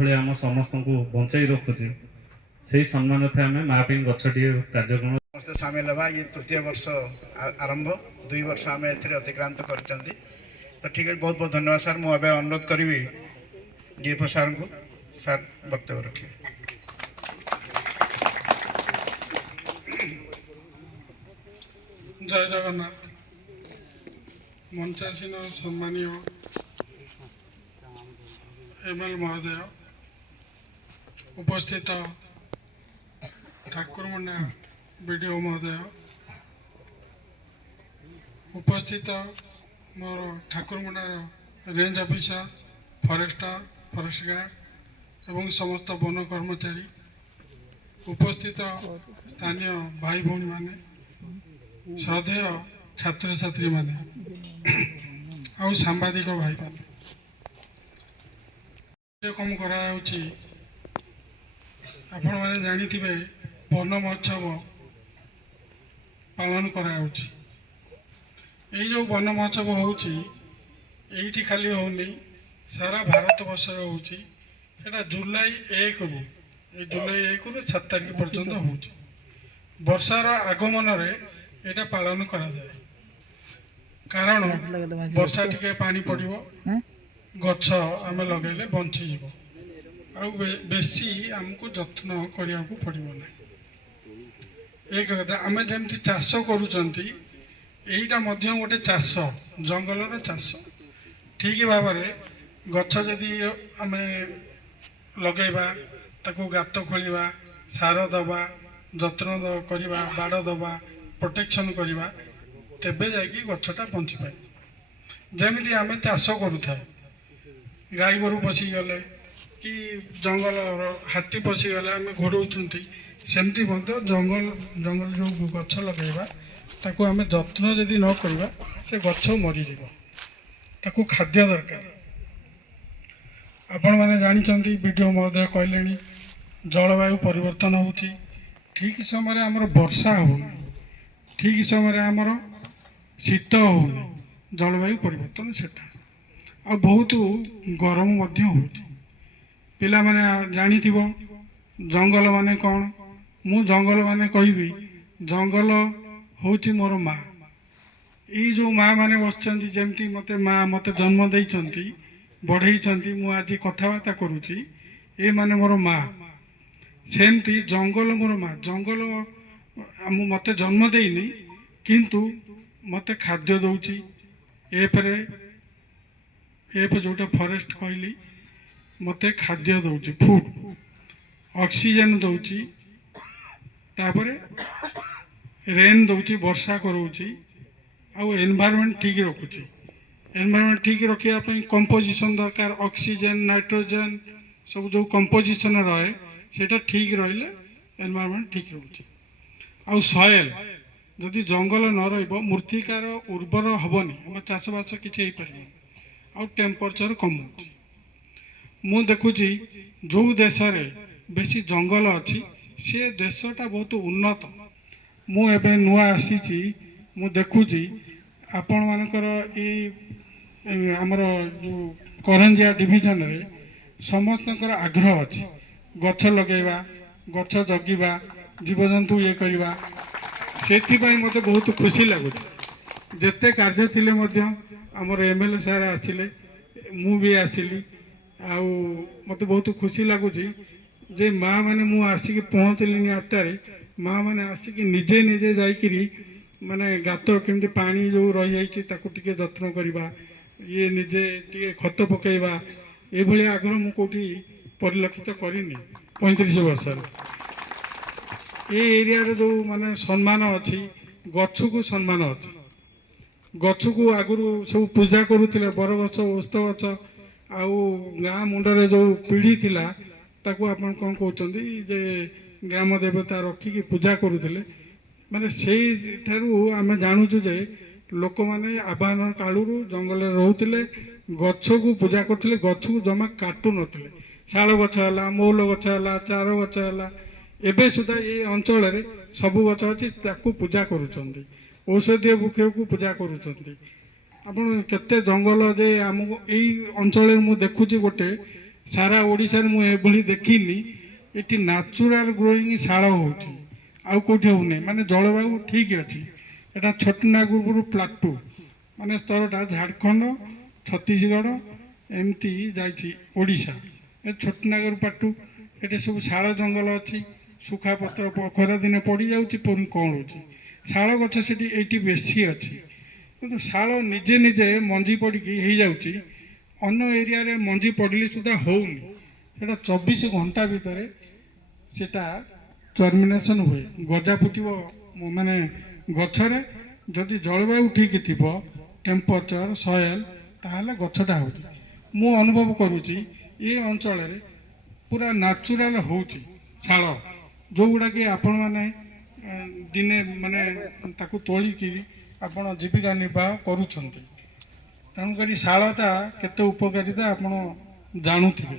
भाई आम समस्त को बचाई रखुचे से सम्मान थे आम माँ गछटी कार्यक्रम समस्त सामिल हवा ये तृतीय वर्ष आरंभ 2 वर्ष आम ए अतिक्रांत कर तो ठीक है। बहुत बहुत धन्यवाद सर। मुझे अनुरोध करी डीएफओ सार को सर वक्तव्य रखिए। जय जगन्नाथ। मंचासीन सम्मानीय एमएल महोदय, उपस्थित ठाकुरमुंडा बीडीओ महोदय, उपस्थित मोर ठाकुरमुंडार range officer, forester, forest guard एवं समस्त वन कर्मचारी, उपस्थित स्थानीय भाई भौणी माने, श्रद्धेय छात्र छात्री माने आउ सांबादिक भाई माने, कम करा आपण मैंने जानिथिबे वन महोत्सव पालन करा जो वन महोत्सव होती खाली होनी सारा भारत वर्ष होता जुलाई 1 रु जुलाई 1 रु 7 तारिख पर्यंत हो वर्षार आगमन रे एटा पालन करा जाए। कारण वर्षा टिके पानी पड़ो गछ आम लगेले बंची बेसी आमको जत्न करने को पड़ो ना। एक कथा आम जमी चाष करूँ यहीटा गोटे चाष जंगलर चाष ठीक भाव गछ जदि आम लगेबा ताकू गात खोलिबा सार दबा जत्न करवा बाड़ दबा प्रोटेक्शन करवा तेबे जाकि गछटा बंची पाए। जमी आम चाष करूँ गाई गोरु पशिगले कि जंगल हाथी पशिगले आम घोड़ौंट सेमती जंगल जंगल जो गछ लगेबा ताकू आम जत्न जदि न करवा से गछ मरीज ताकू खाद्य दरकार। आपण मैंने जानते वीडियो महोदय कहले जलवायु परिवर्तन हो ठीक समय आमर वर्षा हो ठीक समय आमर शीत हो जलवायु परिवर्तन सेटा आ बहुत गरम हो पिला माने जानी थी जंगल माने कौन मु जंगल माने कहबी जंगल होची मोर माँ। ये जो माँ माने बसचंती जमती मते माँ मते जन्म देइचंती बढ़ई मु आज कथबार्ता करुची ये माने मोर माँ सेमती जंगल मोर माँ। जंगल मते जन्म देनी किंतु मते खाद्य दौची एपरे एप जोटा फॉरेस्ट कहली मते खाद्य दौची फूड ऑक्सीजन दौची तापरे रेन दौची वर्षा कराऊँच आउ एनवायरनमेंट ठीक रखुची। एनवायरनमेंट ठीक रखापी कंपोजिशन दरकार ऑक्सीजन नाइट्रोजन सब जो कंपोजिशन रहे सेटा ठीक रहिले एनवायरनमेंट ठीक रोचे। आउ सॉइल जदि जंगल न रहिबो मृत्तिकार उर्वर हेबनी आम चाषबास किसी हो पार आउ टेम्परेचर कम मु देखुची जो देश रे बेसी जंगल अच्छी से देशटा बहुत उन्नत। मु एबे नुआ आसीची मु देखुची आपण मानकर आमर जो करंजिया डिविजन रे समस्तकर आग्रह अच्छी गछ लगेबा गछ जगिबा जीवजंतु ये करवा से मत बहुत खुशी लगुच। जिते कार्य थिले मध्य आमर एमएलए सार आसिले मु भी आसिली आउ मत बहुत खुशी लगुच जे माँ माने मु आसिक पहुँचलिनी 8टारे माँ माने आसिक निजे निजे जाइकिरी माने गात केमती पानी जो रही जाइए ताकू टिके जत्न करवा ये निजे टिके खत पकेबा ये भली आग्रह मु कोठी परिलक्षित करिनी 35 वर्ष ये एरिया रे जो माने सम्मान अच्छी गछ को सम्मान अच्छी गछ को आगुरी सब पूजा करुले बर गछ ओस्त गछ आउ गाँ मुंडरे जो पीढ़ी थिला ताकू आपण कौन कहते जे ग्राम देवता रखिकी पूजा करुले माने से आम जानूचु जे लोक मैंने आह्वान कालू जंगल रोते गछ को पूजा करते गछ को जमा काटू नथिले शाल गछ है मौल गछ है चार गछ है एबे सुधा ये अंचल सबू गछ अच्छी पूजा करुँच औषधीय वृक्ष को पूजा करुँच। आपड़ केते जंगल जे आमको यही अंचल मु देखुची गोटे ସାରା ଓଡ଼ିଶାରେ ମୁଁ ଏଭଳି ଦେଖିନି ଏଠି ନ୍ୟାଚୁରାଲ୍ ଗ୍ରୋଇଂ ଶାଳ ହେଉଛି ଆଉ କେଉଁଠି ହେଉନି ମାନେ ଜଳବାୟୁ ଠିକ୍ ଅଛି। ଏଇଟା ଛୋଟନାଗପୁର ପ୍ଲାଟୁ ମାନେ ସ୍ତରଟା ଝାଡ଼ଖଣ୍ଡ ଛତିଶଗଡ଼ ଏମିତି ଯାଇଛି ଓଡ଼ିଶା ଏ ଛୋଟନାଗର ପାଟୁ ଏଠି ସବୁ ଶାଳ ଜଙ୍ଗଲ ଅଛି ଶୁଖା ପତ୍ର ଖରାଦିନେ ପଡ଼ିଯାଉଛି ପୁଣି କ'ଣ ହେଉଛି ଶାଳ ଗଛ ସେଠି ଏଇଠି ବେଶୀ ଅଛି କିନ୍ତୁ ଶାଳ ନିଜେ ନିଜେ ମଞ୍ଜି ପଡ଼ିକି ହେଇଯାଉଛି ଅନ୍ୟ ଏରିଆରେ ମଞ୍ଜି ପଡ଼ିଲେ ସୁଦ୍ଧା ହେଉନି ସେଇଟା 24 ଘଣ୍ଟା ଭିତରେ ସେଇଟା ଜର୍ମିନେସନ୍ ହୁଏ ଗଜା ଫୁଟିବ ମାନେ ଗଛରେ ଯଦି ଜଳବାୟୁ ଠିକ୍ ଥିବ ଟେମ୍ପରେଚର୍ ସଏଲ୍ ତାହେଲେ ଗଛଟା ହେଉଛି ମୁଁ ଅନୁଭବ କରୁଛି ଏ ଅଞ୍ଚଳରେ ପୁରା ନ୍ୟାଚୁରାଲ୍ ହେଉଛି ଶାଳ ଯେଉଁଗୁଡ଼ାକି ଆପଣମାନେ ଦିନେ ମାନେ ତାକୁ ତୋଳିକି ଆପଣ ଜୀବିକା ନିର୍ବାହ କରୁଛନ୍ତି ତେଣୁକରି ଶାଳଟା କେତେ ଉପକାରିତା ଆପଣ ଜାଣୁଥିବେ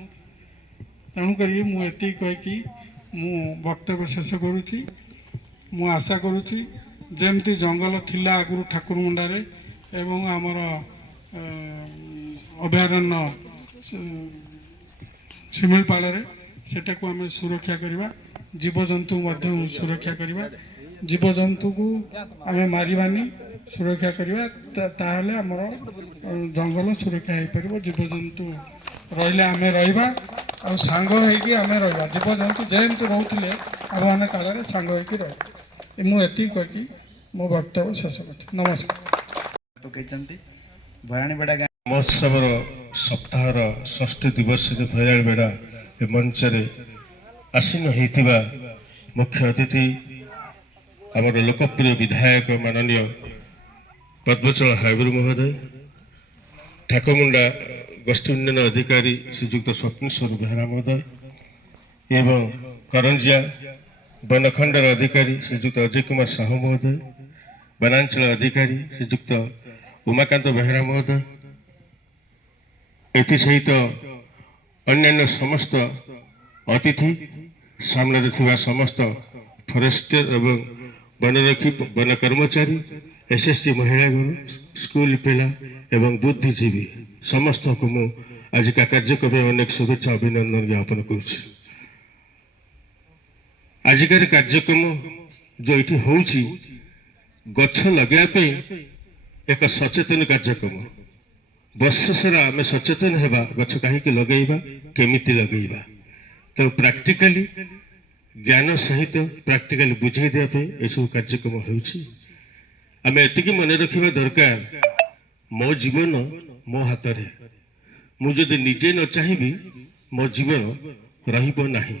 ତେଣୁକରି ମୁଁ ଏତିକି କହିକି ମୁଁ ବକ୍ତବ୍ୟ ଶେଷ କରୁଛି। ମୁଁ ଆଶା କରୁଛି ଯେମିତି ଜଙ୍ଗଲ ଥିଲା ଆଗରୁ ଠାକୁରମୁଣ୍ଡାରେ ଏବଂ ଆମର ଅଭୟାରଣ୍ୟ ଶିମିଳିପାଳରେ ସେଟାକୁ ଆମେ ସୁରକ୍ଷା କରିବା ଜୀବଜନ୍ତୁ ମଧ୍ୟ ସୁରକ୍ଷା କରିବା ଜୀବଜନ୍ତୁକୁ ଆମେ ମାରିବାନି ସୁରକ୍ଷା କରିବା ତାହେଲେ ଆମର ଜଙ୍ଗଲ ସୁରକ୍ଷା ହେଇପାରିବ ଜୀବଜନ୍ତୁ ରହିଲେ ଆମେ ରହିବା ଆଉ ସାଙ୍ଗ ହେଇକି ଆମେ ରହିବା ଜୀବଜନ୍ତୁ ଯେମିତି ରହୁଥିଲେ ଆହ୍ୱାନ କାଳରେ ସାଙ୍ଗ ହେଇକି ରହିବା ମୁଁ ଏତିକି କହିକି ମୋ ବକ୍ତବ୍ୟ ଶେଷ କରୁଛି ନମସ୍କାର। ପକେଇଛନ୍ତି ଭୟାଣୀବେଡ଼ା ଗାଁ ମହୋତ୍ସବର ସପ୍ତାହର ଷଷ୍ଠ ଦିବସରେ ଭୟାଳବେଡ଼ା ଏ ମଞ୍ଚରେ ଆସୀନ ହୋଇଥିବା ମୁଖ୍ୟ ଅତିଥି ଆମର ଲୋକପ୍ରିୟ ବିଧାୟକ ମାନନୀୟ ପଦ୍ମଚଳ ହାଇବ୍ରୁ ମହୋଦୟ ଠାକୁରମୁଣ୍ଡା ଗୋଷ୍ଠୀ ଉନ୍ନୟନ ଅଧିକାରୀ ଶ୍ରୀଯୁକ୍ତ ସ୍ୱପ୍ନେଶ୍ୱର ବେହେରା ମହୋଦୟ ଏବଂ କରଞ୍ଜିଆ ବନଖଣ୍ଡର ଅଧିକାରୀ ଶ୍ରୀଯୁକ୍ତ ଅଜୟ କୁମାର ସାହୁ ମହୋଦୟ ବନାଞ୍ଚଳ ଅଧିକାରୀ ଶ୍ରୀଯୁକ୍ତ ଉମାକାନ୍ତ ବେହେରା ମହୋଦୟ ଏଥିସହିତ ଅନ୍ୟାନ୍ୟ ସମସ୍ତ ଅତିଥି ସାମ୍ନାରେ ଥିବା ସମସ୍ତ ଫରେଷ୍ଟର ଏବଂ ବନରକ୍ଷୀ ବନ କର୍ମଚାରୀ ଏସ୍ଏସ୍ଜି ମହିଳାଗଣ ସ୍କୁଲ ପିଲା ଏବଂ ବୁଦ୍ଧିଜୀବୀ ସମସ୍ତଙ୍କୁ ମୁଁ ଆଜିକା କାର୍ଯ୍ୟକ୍ରମ ଅନେକ ଶୁଭେଚ୍ଛା ଅଭିନନ୍ଦନ ଜ୍ଞାପନ କରୁଛି। ଆଜିକାର କାର୍ଯ୍ୟକ୍ରମ ଯେଉଁ ଏଠି ହେଉଛି ଗଛ ଲଗାଇବା ପାଇଁ ଏକ ସଚେତନ କାର୍ଯ୍ୟକ୍ରମ ବର୍ଷ ସାରା ଆମେ ସଚେତନ ହେବା ଗଛ କାହିଁକି ଲଗାଇବା କେମିତି ଲଗାଇବା ତେଣୁ ପ୍ରାକ୍ଟିକାଲି ଜ୍ଞାନ ସହିତ ପ୍ରାକ୍ଟିକାଲି ବୁଝାଇ ଦେବା ପାଇଁ ଏସବୁ କାର୍ଯ୍ୟକ୍ରମ ହେଉଛି। ଆମେ ଏତିକି ମନେ ରଖିବା ଦରକାର ମୋ ଜୀବନ ମୋ ହାତରେ ମୁଁ ଯଦି ନିଜେ ନ ଚାହିଁବି ମୋ ଜୀବନ ରହିବ ନାହିଁ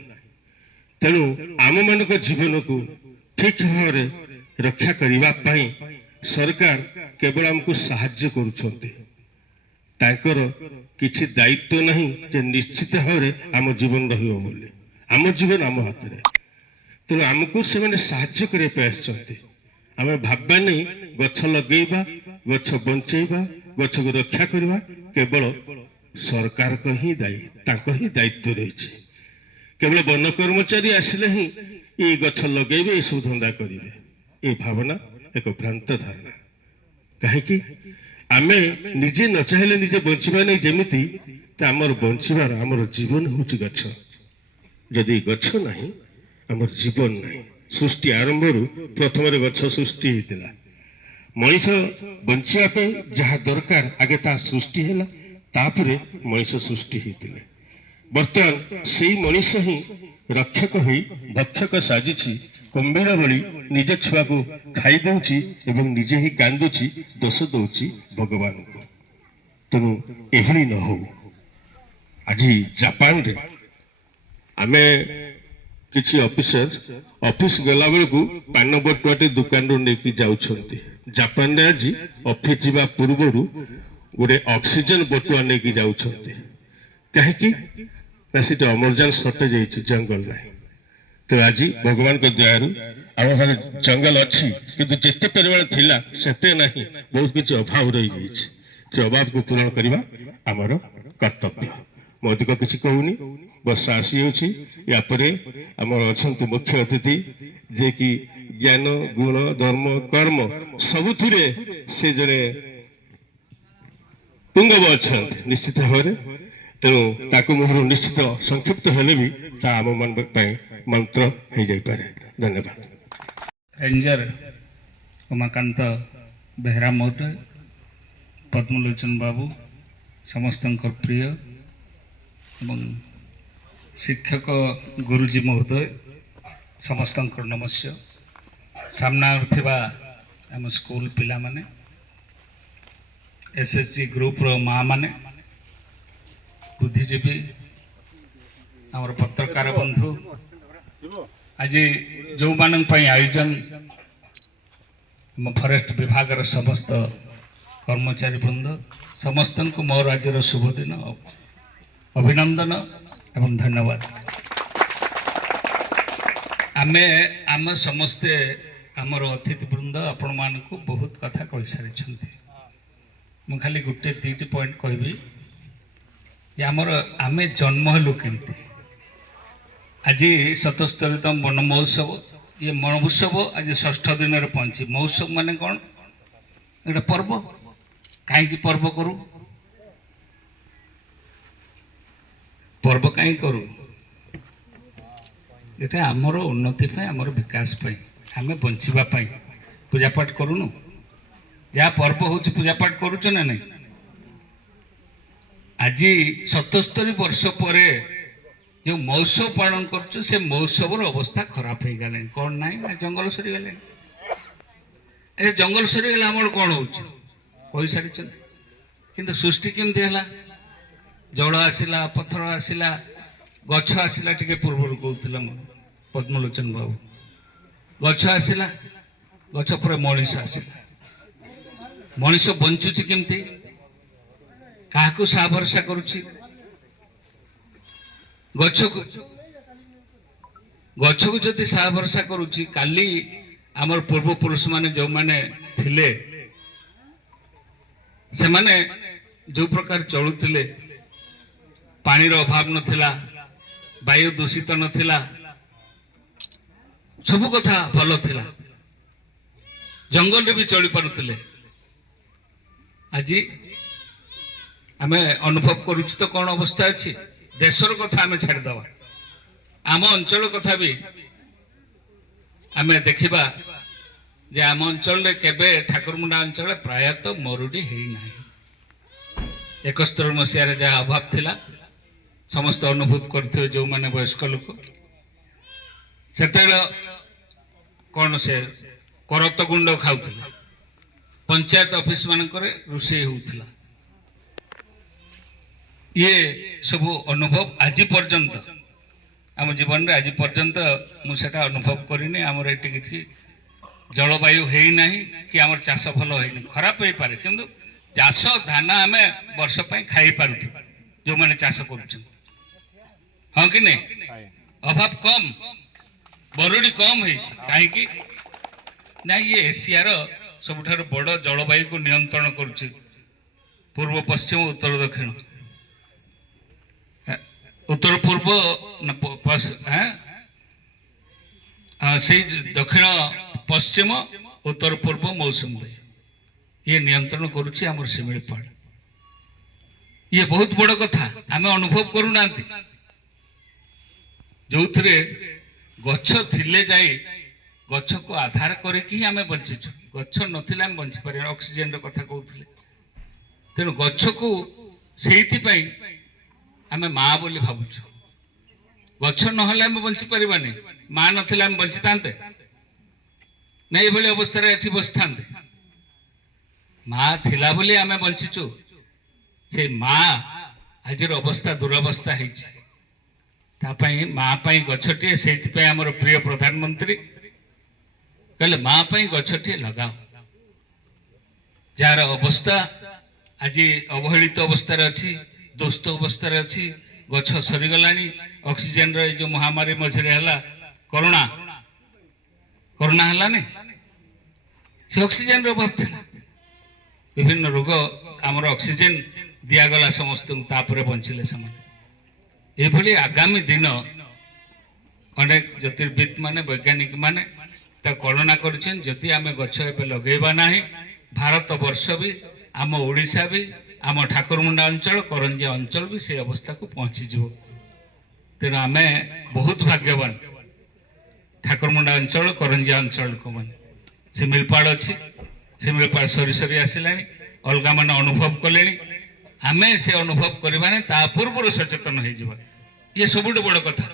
ତେଣୁ ଆମମାନଙ୍କ ଜୀବନକୁ ଠିକ୍ ଭାବରେ ରକ୍ଷା କରିବା ପାଇଁ ସରକାର କେବଳ ଆମକୁ ସାହାଯ୍ୟ କରୁଛନ୍ତି ତାଙ୍କର କିଛି ଦାୟିତ୍ୱ ନାହିଁ ଯେ ନିଶ୍ଚିତ ଭାବରେ ଆମ ଜୀବନ ରହିବ ବୋଲି ଆମ ଜୀବନ ଆମ ହାତରେ ତେଣୁ ଆମକୁ ସେମାନେ ସାହାଯ୍ୟ କରିବା ପାଇଁ ଆସିଛନ୍ତି ଆମେ ଭାବିବା ନାହିଁ ଗଛ ଲଗେଇବା ଗଛ ବଞ୍ଚେଇବା ଗଛକୁ ରକ୍ଷା କରିବା କେବଳ ସରକାରଙ୍କ ହିଁ ଦାୟୀ ତାଙ୍କର ହିଁ ଦାୟିତ୍ୱ ରହିଛି କେବଳ ବନ କର୍ମଚାରୀ ଆସିଲେ ହିଁ ଏ ଗଛ ଲଗେଇବେ ଏସବୁ ଧନ୍ଦା କରିବେ ଏ ଭାବନା ଏକ ଭ୍ରାନ୍ତ ଧାରଣା କାହିଁକି ଆମେ ନିଜେ ନ ଚାହିଁଲେ ନିଜେ ବଞ୍ଚିବା ନାହିଁ ଯେମିତି ତ ଆମର ବଞ୍ଚିବାର ଆମର ଜୀବନ ହେଉଛି ଗଛ ଯଦି ଗଛ ନାହିଁ ଆମର ଜୀବନ ନାହିଁ ସୃଷ୍ଟି ଆରମ୍ଭରୁ ପ୍ରଥମରେ ଗଛ ସୃଷ୍ଟି ହେଇଥିଲା ମଣିଷ ବଞ୍ଚିବା ପାଇଁ ଯାହା ଦରକାର ଆଗେ ତାହା ସୃଷ୍ଟି ହେଲା ତାପରେ ମଣିଷ ସୃଷ୍ଟି ହେଇଥିଲେ ବର୍ତ୍ତମାନ ସେଇ ମଣିଷ ହିଁ ରକ୍ଷକ ହୋଇ ଭକ୍ଷକ ସାଜିଛି କୁମ୍ଭୀର ଭଳି ନିଜ ଛୁଆକୁ ଖାଇ ଦେଉଛି ଏବଂ ନିଜେ ହିଁ କାନ୍ଦୁଛି ଦୋଷ ଦେଉଛି ଭଗବାନଙ୍କୁ ତେଣୁ ଏଭଳି ନ ହଉ ଆଜି ଜାପାନରେ ଆମେ କିଛି ଅଫିସର ଅଫିସ ଗଲାବେଳକୁ ପାନ ବଟୁଆଟେ ଦୋକାନରୁ ନେଇକି ଯାଉଛନ୍ତି ଜାପାନରେ ଆଜି ଅଫିସ ଯିବା ପୂର୍ବରୁ ଗୋଟେ ଅକ୍ସିଜେନ ବଟୁଆ ନେଇକି ଯାଉଛନ୍ତି କାହିଁକି ନା ସେଠି ଅମ୍ଳଜାନ ସର୍ଟେଜ ହେଇଛି ଜଙ୍ଗଲ ନାହିଁ ତ ଆଜି ଭଗବାନଙ୍କ ଦୟାରୁ ଆମ ପାଖରେ ଜଙ୍ଗଲ ଅଛି କିନ୍ତୁ ଯେତେ ପରିମାଣ ଥିଲା ସେତେ ନାହିଁ ବହୁତ କିଛି ଅଭାବ ରହିଯାଇଛି ସେ ଅଭାବକୁ ପୂରଣ କରିବା ଆମର କର୍ତ୍ତବ୍ୟ ମୁଁ ଅଧିକ କିଛି କହୁନି ବର୍ଷା ଆସିଯାଉଛି ୟା ପରେ ଆମର ଅଛନ୍ତି ମୁଖ୍ୟ ଅତିଥି ଯିଏକି ଜ୍ଞାନ ଗୁଣ ଧର୍ମ କର୍ମ ସବୁଥିରେ ସେ ଜଣେ ପୁଙ୍ଗବ ଅଛନ୍ତି ନିଶ୍ଚିତ ଭାବରେ ତେଣୁ ତାକୁ ମୁହଁରୁ ନିଶ୍ଚିତ ସଂକ୍ଷିପ୍ତ ହେଲେ ବି ତାହା ଆମମାନଙ୍କ ପାଇଁ ମନ୍ତ୍ର ହେଇଯାଇପାରେ। ଧନ୍ୟବାଦ। ରେଞ୍ଜର ଉମାକାନ୍ତ ବେହେରା ମହୋଦୟ, ପଦ୍ମଲୋଚନ ବାବୁ, ସମସ୍ତଙ୍କ ପ୍ରିୟ ଏବଂ ଶିକ୍ଷକ ଗୁରୁଜୀ ମହୋଦୟ ସମସ୍ତଙ୍କର ନମସ୍ୟ। ସାମ୍ନାରେ ଥିବା ଆମ ସ୍କୁଲ ପିଲାମାନେ, SSG ଗ୍ରୁପର ମାଆ ମାନେ, ବୁଦ୍ଧିଜୀବୀ, ଆମର ପତ୍ରକାର ବନ୍ଧୁ, ଆଜି ଯେଉଁମାନଙ୍କ ପାଇଁ ଆୟୋଜନ ଆମ ଫରେଷ୍ଟ ବିଭାଗର ସମସ୍ତ କର୍ମଚାରୀ ବୃନ୍ଦ ସମସ୍ତଙ୍କୁ ମୋର ଆଜିର ଶୁଭ ଦିନ ଅଭିନନ୍ଦନ ଏବଂ ଧନ୍ୟବାଦ। ଆମେ ସମସ୍ତେ ଆମର ଅତିଥି ବୃନ୍ଦ ଆପଣମାନଙ୍କୁ ବହୁତ କଥା କହିସାରିଛନ୍ତି। ମୁଁ ଖାଲି ଗୋଟେ ଦୁଇଟି ପଏଣ୍ଟ କହିବି ଯେ ଆମେ ଜନ୍ମ ହେଲୁ କେମିତି। ଆଜି 77ତମ ବନ ମହୋତ୍ସବ, ଇଏ ମହୋତ୍ସବ ଆଜି 6ଠ ଦିନରେ ପହଞ୍ଚି। ମହୋତ୍ସବ ମାନେ କ'ଣ? ଗୋଟେ ପର୍ବ। କାହିଁକି ପର୍ବ କରୁ? ପର୍ବ କାହିଁକି କରୁ? এটা ଆମର ଉନ୍ନତି ପାଇଁ, ଆମର ବିକାଶ ପାଇଁ, ଆମେ ବଞ୍ଚିବା ପାଇଁ ପୂଜାପାଠ କରୁନୁ? ଯାହା ପର୍ବ ହେଉଛି ପୂଜାପାଠ କରୁଛ ନା ନାହିଁ? ଆଜି 77 ବର୍ଷ ପରେ ଯେଉଁ ମହୋତ୍ସବ ପାଳନ କରୁଛୁ, ସେ ମହୋତ୍ସବର ଅବସ୍ଥା ଖରାପ ହେଇଗଲାଣି। କ'ଣ ନାହିଁ ନା ଜଙ୍ଗଲ ସରିଗଲାଣି। ଏ ଜଙ୍ଗଲ ସରିଗଲେ ଆମର କ'ଣ ହେଉଛି କହିସାରିଛନ୍ତି। କିନ୍ତୁ ସୃଷ୍ଟି କେମିତି ହେଲା? ଜଳ ଆସିଲା, ପଥର ଆସିଲା, ଗଛ ଆସିଲା। ଟିକେ ପୂର୍ବରୁ କହୁଥିଲା ମୋର ପଦ୍ମଲୋଚନ ବାବୁ, ଗଛ ଆସିଲା, ଗଛ ପରେ ମଣିଷ ଆସିଲା। ମଣିଷ ବଞ୍ଚୁଛି କେମିତି? କାହାକୁ ସାହା ଭରସା କରୁଛି? ଗଛକୁ ଯଦି ସାହା ଭରସା କରୁଛି, କାଲି ଆମର ପୂର୍ବପୁରୁଷ ମାନେ ଯେଉଁମାନେ ଥିଲେ, ସେମାନେ ଯେଉଁ ପ୍ରକାର ଚଳୁଥିଲେ, ପାଣିର ଅଭାବ ନଥିଲା, ବାୟୁ ଦୂଷିତ ନଥିଲା, ସବୁ କଥା ଭଲ ଥିଲା, ଜଙ୍ଗଲରେ ବି ଚଳି ପାରୁଥିଲେ। ଆଜି ଆମେ ଅନୁଭବ କରୁଛୁ ତ କ'ଣ ଅବସ୍ଥା ଅଛି। ଦେଶର କଥା ଆମେ ଛାଡ଼ିଦେବା, ଆମ ଅଞ୍ଚଳ କଥା ବି ଆମେ ଦେଖିବା ଯେ ଆମ ଅଞ୍ଚଳରେ କେବେ ଠାକୁରମୁଣ୍ଡା ଅଞ୍ଚଳରେ ପ୍ରାୟତଃ ମରୁଡ଼ି ହେଇନାହିଁ। 71 ମସିହାରେ ଯାହା ଅଭାବ ଥିଲା ସମସ୍ତେ ଅନୁଭବ କରିଥିବେ, ଯେଉଁମାନେ ବୟସ୍କ ଲୋକ। ସେତେବେଳେ କ'ଣ ସେ କରତ ଗୁଣ୍ଡ ଖାଉଥିଲେ, ପଞ୍ଚାୟତ ଅଫିସ ମାନଙ୍କରେ ରୋଷେଇ ହେଉଥିଲା। ଇଏ ସବୁ ଅନୁଭବ ଆଜି ପର୍ଯ୍ୟନ୍ତ ଆମ ଜୀବନରେ, ଆଜି ପର୍ଯ୍ୟନ୍ତ ମୁଁ ସେଟା ଅନୁଭବ କରିନି। ଆମର ଏଠି କିଛି ଜଳବାୟୁ ହେଇନାହିଁ କି ଆମର ଚାଷ ଭଲ ହେଇନି। ଖରାପ ହେଇପାରେ, କିନ୍ତୁ ଚାଷ ଧାନ ଆମେ ବର୍ଷ ପାଇଁ ଖାଇପାରୁଥିବୁ ଯେଉଁମାନେ ଚାଷ କରୁଛନ୍ତି। ହଁ କି ନାଇଁ? ଅଭାବ କମ୍, ମରୁଡ଼ି କମ୍ ହେଇଛି। କାହିଁକି ନା ଇଏ ଏସିଆର ସବୁଠାରୁ ବଡ଼ ଜଳବାୟୁକୁ ନିୟନ୍ତ୍ରଣ କରୁଛି। ପୂର୍ବ ପଶ୍ଚିମ, ଉତ୍ତର ଦକ୍ଷିଣ, ଉତ୍ତର ପୂର୍ବ ସେଇ ଦକ୍ଷିଣ ପଶ୍ଚିମ ଉତ୍ତର ପୂର୍ବ ମୌସୁମୀ ବାୟୁ ଇଏ ନିୟନ୍ତ୍ରଣ କରୁଛି ଆମର ଶିମିଳିପାଳ। ଇଏ ବହୁତ ବଡ଼ କଥା, ଆମେ ଅନୁଭବ କରୁନାହାନ୍ତି। ଯେଉଁଥିରେ ଗଛ ଥିଲେ ଯାଇ, ଗଛକୁ ଆଧାର କରିକି ହିଁ ଆମେ ବଞ୍ଚିଛୁ। ଗଛ ନଥିଲେ ଆମେ ବଞ୍ଚିପାରିବା। ଅକ୍ସିଜେନର କଥା କହୁଥିଲେ। ତେଣୁ ଗଛକୁ ସେଇଥିପାଇଁ ଆମେ ମା ବୋଲି ଭାବୁଛୁ। ଗଛ ନହେଲେ ଆମେ ବଞ୍ଚିପାରିବାନି। ମା ନଥିଲେ ଆମେ ବଞ୍ଚିଥାନ୍ତେ ନା ଏଇଭଳି ଅବସ୍ଥାରେ ଏଠି ବସିଥାନ୍ତେ? ମା ଥିଲା ବୋଲି ଆମେ ବଞ୍ଚିଛୁ। ସେଇ ମା ଆଜିର ଅବସ୍ଥା ଦୁରବସ୍ଥା ହେଇଛି। ତା ପାଇଁ ମା ପାଇଁ ଗଛଟିଏ, ସେଇଥିପାଇଁ ଆମର ପ୍ରିୟ ପ୍ରଧାନମନ୍ତ୍ରୀ କହିଲେ ମା ପାଇଁ ଗଛଟିଏ ଲଗାଅ। ଯାହାର ଅବସ୍ଥା ଆଜି ଅବହେଳିତ ଅବସ୍ଥାରେ ଅଛି, ଦୁସ୍ଥ ଅବସ୍ଥାରେ ଅଛି, ଗଛ ସରିଗଲାଣି। ଅକ୍ସିଜେନର ଏଇ ଯେଉଁ ମହାମାରୀ ମଝିରେ ହେଲା, କରୋନା ହେଲାନି, ସେ ଅକ୍ସିଜେନର ଅଭାବ ଥିଲା। ବିଭିନ୍ନ ରୋଗ, ଆମର ଅକ୍ସିଜେନ ଦିଆଗଲା ସମସ୍ତଙ୍କୁ, ତାପରେ ବଞ୍ଚିଲେ ସେମାନେ। ଏଭଳି ଆଗାମୀ ଦିନ ଅନେକ ଜ୍ୟୋତିର୍ବିଦ ମାନେ, ବୈଜ୍ଞାନିକ ମାନେ ତାକୁ କଳନା କରିଛନ୍ତି। ଯଦି ଆମେ ଗଛ ଏବେ ଲଗେଇବା ନାହିଁ, ଭାରତ ବର୍ଷ ବି, ଆମ ଓଡ଼ିଶା ବି, ଆମ ଠାକୁରମୁଣ୍ଡା ଅଞ୍ଚଳ କରଞ୍ଜିଆ ଅଞ୍ଚଳ ବି ସେଇ ଅବସ୍ଥାକୁ ପହଞ୍ଚିଯିବ। ତେଣୁ ଆମେ ବହୁତ ଭାଗ୍ୟବାନ ଠାକୁରମୁଣ୍ଡା ଅଞ୍ଚଳ କରଞ୍ଜିଆ ଅଞ୍ଚଳ ଲୋକମାନେ। ଶିମିଳିପାଳ ଅଛି, ଶିମିଳିପାଳ ସରି ସରି ଆସିଲାଣି, ଅଲଗା ମାନେ ଅନୁଭବ କଲେଣି। ଆମେ ସେ ଅନୁଭବ କରିବା ନାହିଁ, ତା ପୂର୍ବରୁ ସଚେତନ ହେଇଯିବା। ଇଏ ସବୁଠୁ ବଡ଼ କଥା।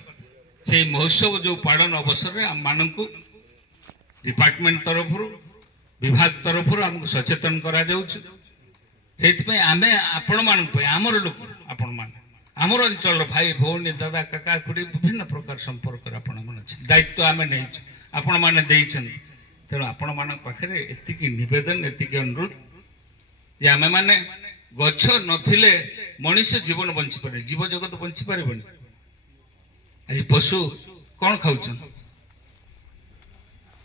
ସେଇ ମହୋତ୍ସବ ଯେଉଁ ପାଳନ ଅବସରରେ ଆମମାନଙ୍କୁ ଡିପାର୍ଟମେଣ୍ଟ ତରଫରୁ, ବିଭାଗ ତରଫରୁ ଆମକୁ ସଚେତନ କରାଯାଉଛି। ସେଇଥିପାଇଁ ଆମେ ଆପଣମାନଙ୍କ ପାଇଁ, ଆମର ଲୋକ ଆପଣମାନେ, ଆମର ଅଞ୍ଚଳର ଭାଇ ଭଉଣୀ ଦାଦା କାକା ଖୁଡ଼ି ବିଭିନ୍ନ ପ୍ରକାର ସମ୍ପର୍କରେ ଆପଣମାନେ ଅଛି, ଦାୟିତ୍ୱ ଆମେ ନେଇଛୁ, ଆପଣମାନେ ଦେଇଛନ୍ତି। ତେଣୁ ଆପଣମାନଙ୍କ ପାଖରେ ଏତିକି ନିବେଦନ, ଏତିକି ଅନୁରୋଧ ଯେ ଆମେମାନେ ଗଛ ନଥିଲେ ମଣିଷ ଜୀବନ ବଞ୍ଚିପାରିବେ, ଜୀବଜଗତ ବଞ୍ଚିପାରିବନି। ଆଜି ପଶୁ କ'ଣ ଖାଉଛନ୍ତି?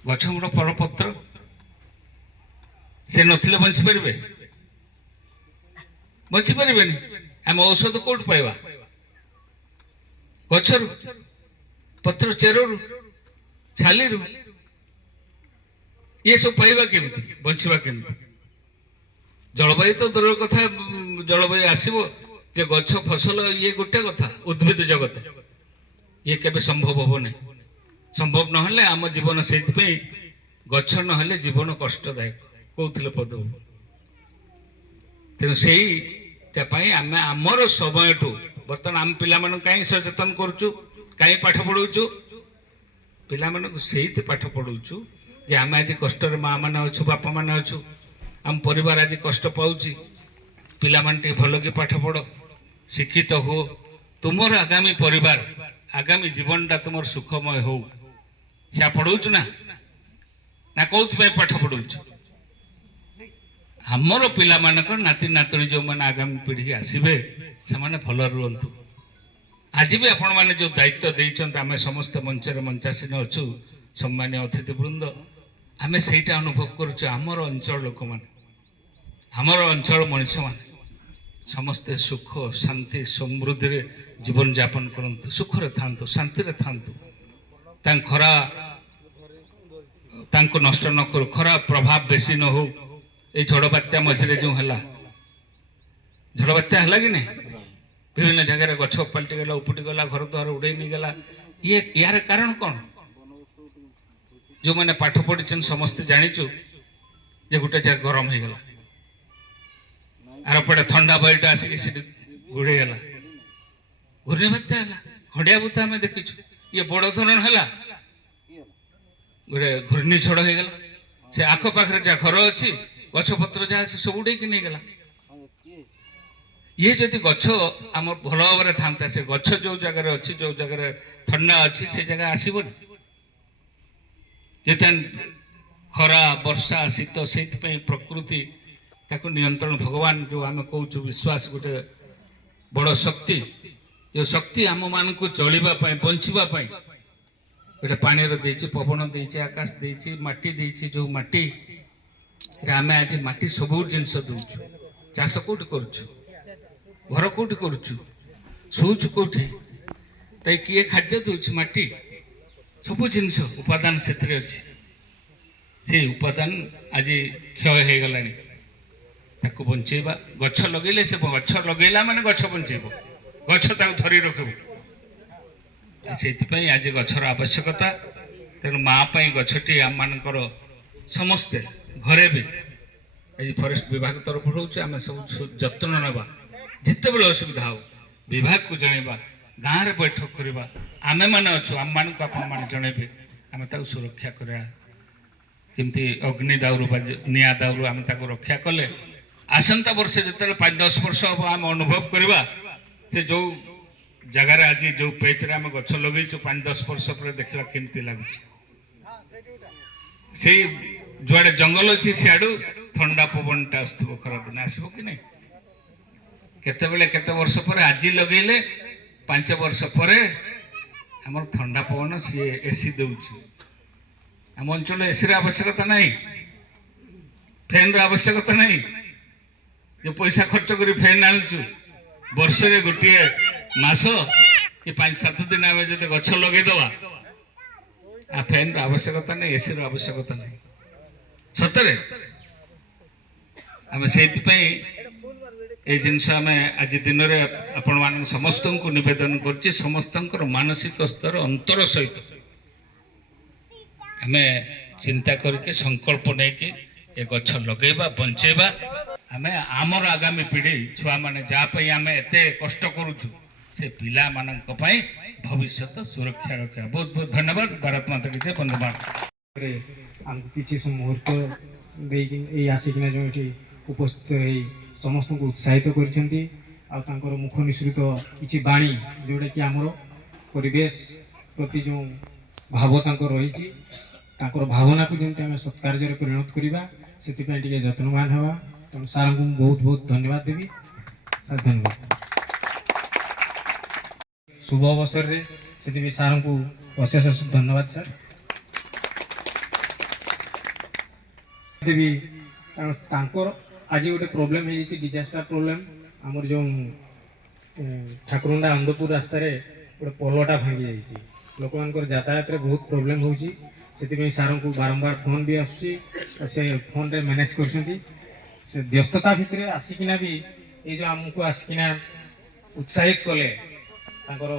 ଗଛ ମୂଳ ଫଳପତ୍ର, ସେ ନଥିଲେ ବଞ୍ଚିପାରିବେ? ବଞ୍ଚିପାରିବେନି। ଆମେ ଔଷଧ କୋଉଠୁ ପାଇବା? ଗଛରୁ, ପତ୍ର ଚେରରୁ, ଛାଲିରୁ। ଇଏ ସବୁ ପାଇବା କେମିତି? ବଞ୍ଚିବା କେମିତି? ଜଳବାୟୁ ତ ଦୂରର କଥା, ଜଳବାୟୁ ଆସିବ ଯେ ଗଛ ଫସଲ ଇଏ ଗୋଟେ କଥା, ଉଦ୍ଭିଦ ଜଗତ ଇଏ କେବେ ସମ୍ଭବ ହବ ନାହିଁ। ସମ୍ଭବ ନହେଲେ ଆମ ଜୀବନ, ସେଇଥିପାଇଁ ଗଛ ନହେଲେ ଜୀବନ କଷ୍ଟଦାୟକ କହୁଥିଲେ ପଦକୁ। ତେଣୁ ସେଇଟା ପାଇଁ ଆମେ ଆମର ସମୟଠୁ ବର୍ତ୍ତମାନ ଆମ ପିଲାମାନଙ୍କୁ କାହିଁ ସଚେତନ କରୁଛୁ, କାହିଁ ପାଠ ପଢ଼ଉଛୁ? ପିଲାମାନଙ୍କୁ ସେଇଥି ପାଠ ପଢ଼ଉଛୁ ଯେ ଆମେ ଆଜି କଷ୍ଟରେ ମା ମାନେ ଅଛୁ, ବାପା ମାନେ ଅଛୁ, ଆମ ପରିବାର ଆଜି କଷ୍ଟ ପାଉଛି। ପିଲାମାନେ ଟିକେ ଭଲ କି ପାଠ ପଢ଼, ଶିକ୍ଷିତ ହୁଅ, ତୁମର ଆଗାମୀ ପରିବାର, ଆଗାମୀ ଜୀବନଟା ତୁମର ସୁଖମୟ ହଉ। ସେ ପଢ଼ଉଛୁ ନା କୋଉଥିପାଇଁ ପାଠ ପଢ଼ଉଛୁ? ଆମର ପିଲାମାନଙ୍କର ନାତି ନାତୁଣୀ ଯେଉଁମାନେ ଆଗାମୀ ପିଢ଼ି ଆସିବେ, ସେମାନେ ଭଲ ରୁହନ୍ତୁ। ଆଜି ବି ଆପଣମାନେ ଯେଉଁ ଦାୟିତ୍ୱ ଦେଇଛନ୍ତି, ଆମେ ସମସ୍ତେ ମଞ୍ଚରେ ମଞ୍ଚାସୀନ ଅଛୁ, ସମ୍ମାନୀୟ ଅତିଥିବୃନ୍ଦ, ଆମେ ସେଇଟା ଅନୁଭବ କରୁଛୁ। ଆମର ଅଞ୍ଚଳ ଲୋକମାନେ, ଆମର ଅଞ୍ଚଳ ମଣିଷମାନେ ସମସ୍ତେ ସୁଖ ଶାନ୍ତି ସମୃଦ୍ଧିରେ ଜୀବନଯାପନ କରନ୍ତୁ, ସୁଖରେ ଥାନ୍ତୁ, ଶାନ୍ତିରେ ଥାନ୍ତୁ। ତାଙ୍କୁ ନଷ୍ଟ ନ କରୁ, ଖରାପ ପ୍ରଭାବ ବେଶୀ ନ ହଉ। ଏଇ ଝଡ଼ ବାତ୍ୟା ମଝିରେ ଯେଉଁ ହେଲା, ଝଡ଼ ବାତ୍ୟା ହେଲା କି ନାହିଁ? ବିଭିନ୍ନ ଜାଗାରେ ଗଛ ପାଲଟିଗଲା, ଉପୁଟିଗଲା, ଘର ଦ୍ୱାର ଉଡ଼େଇ ନେଇଗଲା। ୟାର କାରଣ କ'ଣ? ଯେଉଁମାନେ ପାଠ ପଢ଼ିଛନ୍ତି ସମସ୍ତେ ଜାଣିଛୁ ଯେ ଗୋଟେ ଜାଗା ଗରମ ହେଇଗଲା, ଆର ପଟେ ଥଣ୍ଡା ବାୟୁଟା ଆସିକି ସେଠି ଘୋଡ଼େଇଗଲା, ଘୂର୍ଣ୍ଣି ବାତ୍ୟା ହେଲା। ଖଣ୍ଡିଆ ଭୂତ ଆମେ ଦେଖିଛୁ। ଇଏ ବଡ଼ ଧରଣ ହେଲା, ଗୋଟେ ଘୂର୍ଣ୍ଣିଝଡ଼ ହେଇଗଲା। ସେ ଆଖପାଖରେ ଯାହା ଘର ଅଛି, ଗଛପତ୍ର ଯାହା ଅଛି, ସବୁ ଉଡ଼େଇକି ନେଇଗଲା। ଇଏ ଯଦି ଗଛ ଆମର ଭଲ ଭାବରେ ଥାନ୍ତା, ସେ ଗଛ ଯେଉଁ ଜାଗାରେ ଅଛି, ଯେଉଁ ଜାଗାରେ ଥଣ୍ଡା ଅଛି, ସେ ଜାଗା ଆସିବନି। ଯେତେ ଖରା ବର୍ଷା ଶୀତ, ସେଇଥିପାଇଁ ପ୍ରକୃତି ତାକୁ ନିୟନ୍ତ୍ରଣ, ଭଗବାନ ଯେଉଁ ଆମେ କହୁଛୁ ବିଶ୍ୱାସ, ଗୋଟେ ବଡ଼ ଶକ୍ତି, ଯେଉଁ ଶକ୍ତି ଆମମାନଙ୍କୁ ଚଳିବା ପାଇଁ, ବଞ୍ଚିବା ପାଇଁ ଗୋଟେ ପାଣିର ଦେଇଛି, ପବନ ଦେଇଛି, ଆକାଶ ଦେଇଛି, ମାଟି ଦେଇଛି। ଯେଉଁ ମାଟି ଆମେ ଆଜି ମାଟି ସବୁ ଜିନିଷ ଦଉଛୁ। ଚାଷ କୋଉଠି କରୁଛୁ? ଘର କୋଉଠି କରୁଛୁ? ଶୋଉଛୁ କୋଉଠି? ତାই କିଏ ଖାଦ୍ୟ ଦଉଛି? ମାଟି। ସବୁ ଜିନିଷ ଉପାଦାନ ସେଥିରେ ଅଛି। ସେଇ ଉପାଦାନ ଆଜି କ୍ଷୟ ହେଇଗଲାଣି, ତାକୁ ବଞ୍ଚେଇବା। ଗଛ ଲଗେଇଲେ, ସେ ଗଛ ଲଗେଇଲା ମାନେ ଗଛ ବଞ୍ଚେଇବ, ଗଛ ତାକୁ ଧରି ରଖିବ। ସେଇଥିପାଇଁ ଆଜି ଗଛର ଆବଶ୍ୟକତା। ତେଣୁ ମା ପାଇଁ ଗଛଟି ଆମମାନଙ୍କର ସମସ୍ତେ ଘରେ ବି ଆଜି ଫରେଷ୍ଟ ବିଭାଗ ତରଫରୁ ରହୁଛି। ଆମେ ସବୁ ଯତ୍ନ ନେବା, ଯେତେବେଳେ ଅସୁବିଧା ହଉ ବିଭାଗକୁ ଜଣେଇବା, ଗାଁରେ ବୈଠକ କରିବା। ଆମେମାନେ ଅଛୁ, ଆମମାନଙ୍କୁ ଆପଣମାନେ ଜଣେଇବେ, ଆମେ ତାକୁ ସୁରକ୍ଷା କରିବା। କେମିତି ଅଗ୍ନି ଦାଉରୁ ବା ନିଆଁ ଦାଉରୁ ଆମେ ତାକୁ ରକ୍ଷା କଲେ ଆସନ୍ତା ବର୍ଷ ଯେତେବେଳେ 5-10 ବର୍ଷ ହେବ, ଆମେ ଅନୁଭବ କରିବା ସେ ଯେଉଁ ଜାଗାରେ ଆଜି ଯେଉଁ ପେଜରେ ଆମେ ଗଛ ଲଗେଇଛୁ, 5-10 ବର୍ଷ ପରେ ଦେଖିବା କେମିତି ଲାଗୁଛି। ସେଇ ଯୁଆଡ଼େ ଜଙ୍ଗଲ ଅଛି, ସିଆଡ଼ୁ ଥଣ୍ଡା ପବନଟା ଆସୁଥିବ। ଖରାଦିନ ଆସିବ କି ନାହିଁ? କେତେବେଳେ କେତେ ବର୍ଷ ପରେ, ଆଜି ଲଗେଇଲେ 5 ବର୍ଷ ପରେ ଆମର ଥଣ୍ଡା ପବନ, ସିଏ ଏସି ଦେଉଛି। ଆମ ଅଞ୍ଚଳରେ ଏସିର ଆବଶ୍ୟକତା ନାହିଁ, ଫ୍ୟାନ୍ର ଆବଶ୍ୟକତା ନାହିଁ। ଯେଉଁ ପଇସା ଖର୍ଚ୍ଚ କରି ଫ୍ୟାନ୍ ଆଣୁଛୁ, ବର୍ଷରେ ଗୋଟିଏ ମାସ କି 5-7 ଦିନ ଆମେ ଯଦି ଗଛ ଲଗେଇଦେବା, ଫ୍ୟାନ୍ର ଆବଶ୍ୟକତା ନାହିଁ, ଏସିର ଆବଶ୍ୟକତା ନାହିଁ। ସତରେ ଆମେ ସେଇଥିପାଇଁ এই ଜିନିଷ ଆମେ ଆଜି ଦିନରେ ଆପଣମାନଙ୍କୁ ସମସ୍ତଙ୍କୁ ନିବେଦନ କରୁଛି ସମସ୍ତଙ୍କର ମାନସିକ ସ୍ତର ଅନ୍ତର ସହିତ ଆମେ ଚିନ୍ତା କରିକି ସଂକଳ୍ପ ନେଇକି ଏ ଗଛ ଲଗେଇବା ବଞ୍ଚେଇବା ଆମେ ଆମର ଆଗାମୀ ପିଢ଼ି ଛୁଆମାନେ ଯାହା ପାଇଁ ଆମେ ଏତେ କଷ୍ଟ କରୁଛୁ ସେ ପିଲାମାନଙ୍କ ପାଇଁ ଭବିଷ୍ୟତ ସୁରକ୍ଷା ରଖିବା ବହୁତ ବହୁତ ଧନ୍ୟବାଦ ଭାରତ ମାତା କି ଜୟ ବନ୍ଦେ ମାତରମ୍। ଆମକୁ କିଛି ମୁହୂର୍ତ୍ତ ଦେଇକି ଏଇ ଆସିକିନା ଯେଉଁ ଏଠି ଉପସ୍ଥିତ ହେଇ ସମସ୍ତଙ୍କୁ ଉତ୍ସାହିତ କରିଛନ୍ତି ଆଉ ତାଙ୍କର ମୁଖ ନିଃସୃତ କିଛି ବାଣୀ ଯେଉଁଟାକି ଆମର ପରିବେଶ ପ୍ରତି ଯେଉଁ ଭାବ ତାଙ୍କର ରହିଛି ତାଙ୍କର ଭାବନାକୁ ଯେମିତି ଆମେ ସତ୍କାର୍ଯ୍ୟରେ ପରିଣତ କରିବା ସେଥିପାଇଁ ଟିକେ ଯତ୍ନବାନ ହେବା। ତେଣୁ ସାର୍ଙ୍କୁ ମୁଁ ବହୁତ ବହୁତ ଧନ୍ୟବାଦ ଦେବି। ସାର୍ ଧନ୍ୟବାଦ। ଶୁଭ ଅବସରରେ ସେଥିପାଇଁ ସାର୍ଙ୍କୁ ଅଶେଷ ଅଶେଷ ଧନ୍ୟବାଦ ସାର୍ ଦେବି କାରଣ ତାଙ୍କର ଆଜି ଗୋଟେ ପ୍ରୋବ୍ଲେମ୍ ହେଇଯାଇଛି ଡିଜାଷ୍ଟର ପ୍ରୋବ୍ଲେମ୍। ଆମର ଯେଉଁ ଠାକୁରଣ୍ଡା ଆନ୍ଦପୁର ରାସ୍ତାରେ ଗୋଟେ ପୋଲଟା ଭାଙ୍ଗି ଯାଇଛି ଲୋକମାନଙ୍କର ଯାତାୟାତରେ ବହୁତ ପ୍ରୋବ୍ଲେମ୍ ହେଉଛି ସେଥିପାଇଁ ସାର୍ଙ୍କୁ ବାରମ୍ବାର ଫୋନ୍ ବି ଆସୁଛି ସେ ଫୋନ୍ରେ ମ୍ୟାନେଜ୍ କରୁଛନ୍ତି। ସେ ବ୍ୟସ୍ତତା ଭିତରେ ଆସିକିନା ବି ଏଇ ଯେଉଁ ଆମକୁ ଆସିକିନା ଉତ୍ସାହିତ କଲେ ତାଙ୍କର